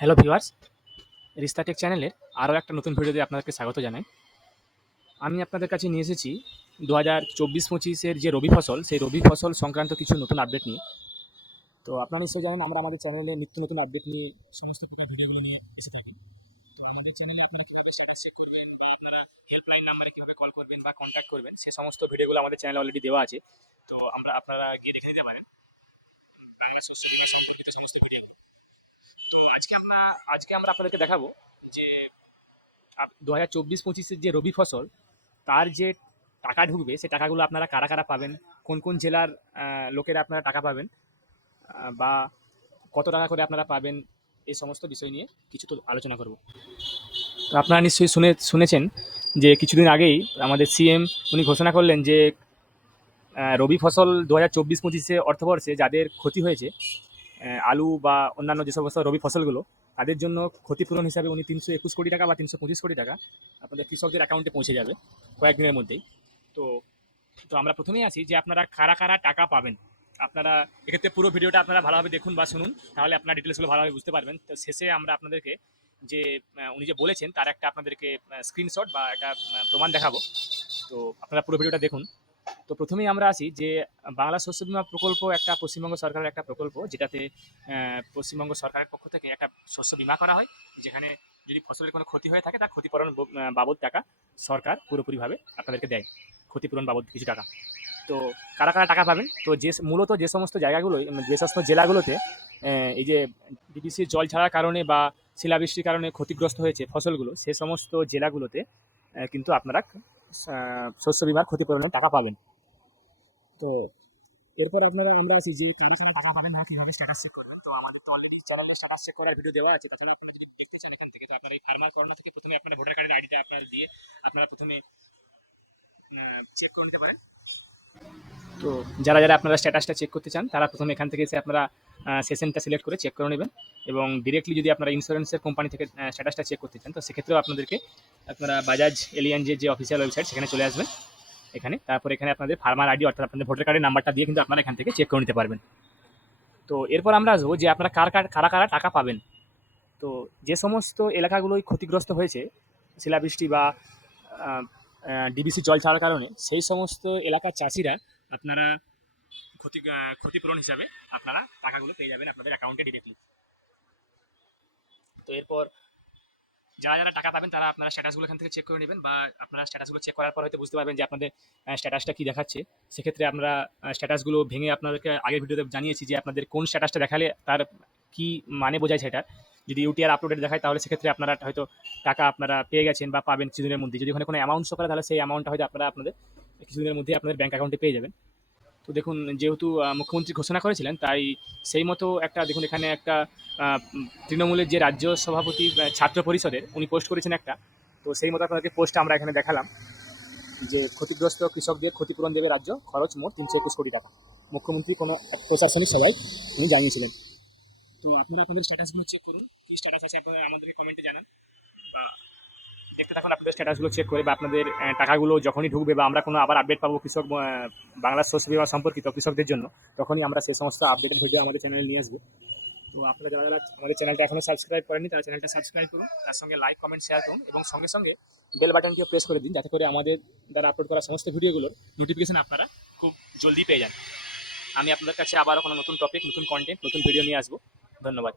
Hello viewers, রিস্তা take চ্যানেলের আরও একটা নতুন ভিডিওতে আপনাদেরকে স্বাগত জানাই। আমি আপনাদের কাছে নিয়ে এসেছি দু হাজার চব্বিশ পঁচিশের যে রবি ফসল, সেই রবি ফসল সংক্রান্ত কিছু নতুন আপডেট নিয়ে। তো আপনারা নিশ্চয়ই জানেন, আমরা আমাদের চ্যানেলে নিত্য নতুন আপডেট নিয়ে সমস্ত প্রকার ভিডিওগুলো নিয়ে এসে থাকি। তো আমাদের চ্যানেলে আপনারা কীভাবে স্ট্যাটাস চেক করবেন বা আপনারা হেল্পলাইন নাম্বারে কীভাবে কল করবেন বা কন্ট্যাক্ট করবেন, সে সমস্ত ভিডিওগুলো আমাদের চ্যানেলে অলরেডি দেওয়া আছে। তো আমরা আপনারা গিয়ে দেখে নিতে পারেন। বীমা সমস্ত ভিডিও আজকে আমরা আজকে আমরা আপনাদেরকে দেখাবো যে দু হাজার চব্বিশ পঁচিশের যে রবি ফসল, তার যে টাকা ঢুকবে, সে টাকাগুলো আপনারা কারা কারা পাবেন, কোন কোন জেলার লোকেরা আপনারা টাকা পাবেন বা কত টাকা করে আপনারা পাবেন, এই সমস্ত বিষয় নিয়ে কিছু তো আলোচনা করব। তো আপনারা নিশ্চয়ই শুনে, শুনেছেন যে কিছুদিন আগেই আমাদের সিএম, উনি ঘোষণা করলেন যে রবি ফসল দু হাজার চব্বিশ পঁচিশে অর্থবর্ষে যাদের ক্ষতি হয়েছে আলু বা অন্যান্য যে সমস্ত রবি ফসলগুলো, তাদের জন্য ক্ষতিপূরণ হিসাবে উনি তিনশো একুশ কোটি টাকা বা তিনশো পঁচিশ কোটি টাকা আপনাদের কৃষকদের অ্যাকাউন্টে পৌঁছে যাবে কয়েকদিনের মধ্যেই। তো তো আমরা প্রথমেই আসি যে আপনারা কারা কারা টাকা পাবেন। আপনারা, এক্ষেত্রে পুরো ভিডিওটা আপনারা ভালোভাবে দেখুন বা শুনুন, তাহলে আপনার ডিটেলসগুলো ভালোভাবে বুঝতে পারবেন। তো শেষে আমরা আপনাদেরকে যে উনি যে বলেছেন, তার একটা আপনাদেরকে স্ক্রিনশট বা একটা প্রমাণ দেখাবো। তো আপনারা পুরো ভিডিওটা দেখুন। তো প্রথমেই আমরা আসি যে, বাংলা শস্য বিমা প্রকল্প একটা পশ্চিমবঙ্গ সরকারের একটা প্রকল্প, যেটাতে পশ্চিমবঙ্গ সরকারের পক্ষ থেকে একটা শস্য বিমা করা হয়, যেখানে যদি ফসলের কোনো ক্ষতি হয়ে থাকে, তার ক্ষতিপূরণ বাবদ টাকা সরকার পুরোপুরিভাবে আপনাদেরকে দেয়, ক্ষতিপূরণ বাবদ কিছু টাকা। তো কারা কারা টাকা পাবেন? তো যে মূলত যে সমস্ত জায়গাগুলো, যে সমস্ত জেলাগুলোতে এই যে ডিপিসির জল ছাড়ার কারণে বা শিলাবৃষ্টির কারণে ক্ষতিগ্রস্ত হয়েছে ফসলগুলো, সে সমস্ত জেলাগুলোতে কিন্তু আপনারা শস্য বিমার ক্ষতিপূরণের টাকা পাবেন। তো এরপর আপনারা, আমরা আছি যে কারা কারা টাকা পাবেন না কীভাবে স্ট্যাটাস চেক করবেন। তো আমাদের তো অলরেডি চ্যানেলে স্ট্যাটাস চেক করার ভিডিও দেওয়া আছে তাছাড়া আপনারা যদি দেখতে চান এখান থেকে, তো আপনারা এই ফার্মার কর্নার থেকে প্রথমে আপনার ভোটার কার্ডের আইডিটা আপনারা দিয়ে আপনারা প্রথমে চেক করে নিতে পারেন। তো যারা যারা আপনারা স্ট্যাটাসটা চেক করতে চান, তারা প্রথমে এখান থেকে এসে আপনারা সেশনটা সিলেক্ট করে চেক করে নেবেন। এবং ডিরেক্টলি যদি আপনারা ইন্স্যুরেন্সের কোম্পানি থেকে স্ট্যাটাসটা চেক করতে চান, তো সেক্ষেত্রেও আপনাদেরকে আপনারা বাজাজ এলিয়ান যে অফিসিয়াল ওয়েবসাইট সেখানে চলে আসবেন। এখানে। তারপর এখানে আপনাদের ফার্মার আইডি অর্থাৎ আপনাদের ভোটার কার্ডের নাম্বারটা দিয়ে কিন্তু আপনারা এখান থেকে চেক করে নিতে পারবেন। তো এরপর আমরা আসব যে আপনারা কার কার, কারা কারা টাকা পাবেন। তো যে সমস্ত এলাকাগুলোই ক্ষতিগ্রস্ত হয়েছে, শিলাবৃষ্টি বা ডিবিসি জল ছাড়ার কারণে, সেই সমস্ত এলাকার চাষিরা আপনারা ক্ষতি ক্ষতিপূরণ হিসাবে আপনারা টাকাগুলো পেয়ে যাবেন আপনাদের অ্যাকাউন্টে ডিরেক্টলি তো এরপর যারা যারা টাকা পাবেন তারা আপনারা স্ট্যাটাসগুলো এখান থেকে চেক করে নেবেন বা আপনারা স্ট্যাটাসগুলো চেক করার পর হয়তো বুঝতে পারবেন যে আপনাদের স্ট্যাটাসটা কী দেখাচ্ছে। সেক্ষেত্রে আমরা স্ট্যাটাসগুলো ভেঙে আপনাদেরকে আগের ভিডিওতে জানিয়েছি যে আপনাদের কোন স্ট্যাটাসটা দেখালে তার কি মানে বোঝায় সেটা। যদি ইউটিআর আপলোডেড দেখায় তাহলে সেক্ষেত্রে আপনারা হয়তো টাকা আপনারা পেয়ে গেছেন বা পাবেন কিছুদিনের মধ্যে যদি ওখানে কোনো অ্যামাউন্ট শো তাহলে সেই অ্যামাউন্টটা হয়তো আপনারা আপনাদের কিছুদিনের মধ্যে আপনাদের ব্যাঙ্ক অ্যাকাউন্টে পেয়ে যাবেন। তো দেখুন, যেহেতু মুখ্যমন্ত্রী ঘোষণা করেছিলেন, তাই সেই মতো একটা, দেখুন, এখানে একটা তৃণমূলের যে রাজ্য সভাপতি ছাত্র পরিষদের, উনি পোস্ট করেছেন একটা। তো সেই মতো আপনাদেরকে পোস্ট আমরা এখানে দেখালাম যে ক্ষতিগ্রস্ত কৃষকদের ক্ষতিপূরণ দেবে রাজ্য খরচ মোট তিনশো একুশ কোটি টাকা। মুখ্যমন্ত্রী কোনো প্রশাসনিক সবাই উনি জানিয়েছিলেন। তো আপনারা আপনাদের স্ট্যাটাসগুলো চেক করুন। কী স্ট্যাটাস আছে আপনারা আমাদেরকে কমেন্টে জানান। বা দেখতে থাকুন, আপনাদের স্ট্যাটাসগুলো চেক করে বা আপনাদের টাকাগুলো যখনই ঢুকবে বা আমরা কোনো আবার আপডেট পাবো কৃষক বাংলার বাংলা শস্য বিমা সম্পর্কিত কৃষকদের জন্য, তখনই আমরা সেই সমস্ত আপডেটেড ভিডিও আমাদের চ্যানেলে নিয়ে আসব। তো আপনারা যারা যারা আমাদের চ্যানেলটা এখনও সাবস্ক্রাইব করেননি, তারা চ্যানেলটা সাবস্ক্রাইব করুন, তার সঙ্গে লাইক কমেন্ট শেয়ার করুন এবং সঙ্গে সঙ্গে বেল বাটনটিও প্রেস করে দিন, যাতে করে আমাদের দ্বারা আপলোড করা সমস্ত ভিডিওগুলোর নোটিফিকেশন আপনারা খুব জলদি পেয়ে যান। আমি আপনাদের কাছে আবারও কোনো নতুন টপিক নতুন কন্টেন্ট নতুন ভিডিও নিয়ে আসব। ধন্যবাদ।